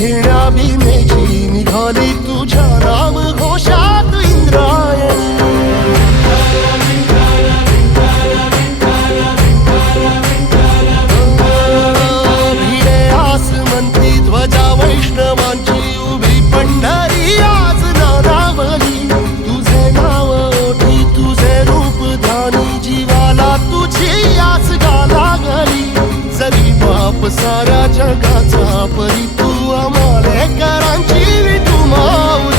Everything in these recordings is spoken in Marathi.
घेण्या भीमेची निघाली तुझ्या नाम घोषात इंद्रायणी. भिडे आसमंती ध्वजा वैष्णवांची उभी पंढरी आज नानावली. तुझे नाव ओठी तुझे रूप ध्यानी जीवाला तुझी आस गा लागली. जरी बाप साऱ्या जगाचा परी तू आमालेकरांची विठू माऊली.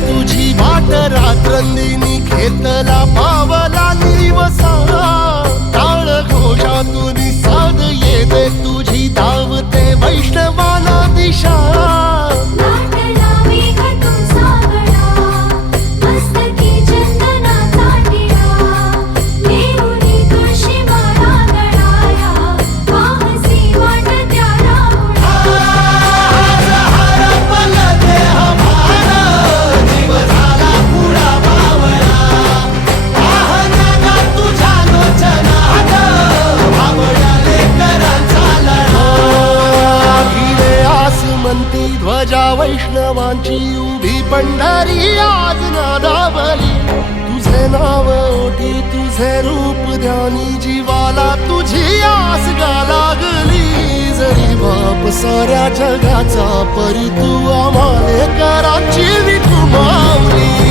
तुझी वाट रात्रंदिनी घेतला पावला निवसा. टाळ घोषातून साध येते तुझी धावते वैष्णवाला दिशा. ध्वजा वैष्णवांची उभी पंढरी आज नादावली. तुझे नाव ओठी तुझे रूप ध्यानी जीवाला तुझी आस गा लागली. जरी बाप साऱ्या जगाचा परी तू आमालेकरांची विठू माऊली.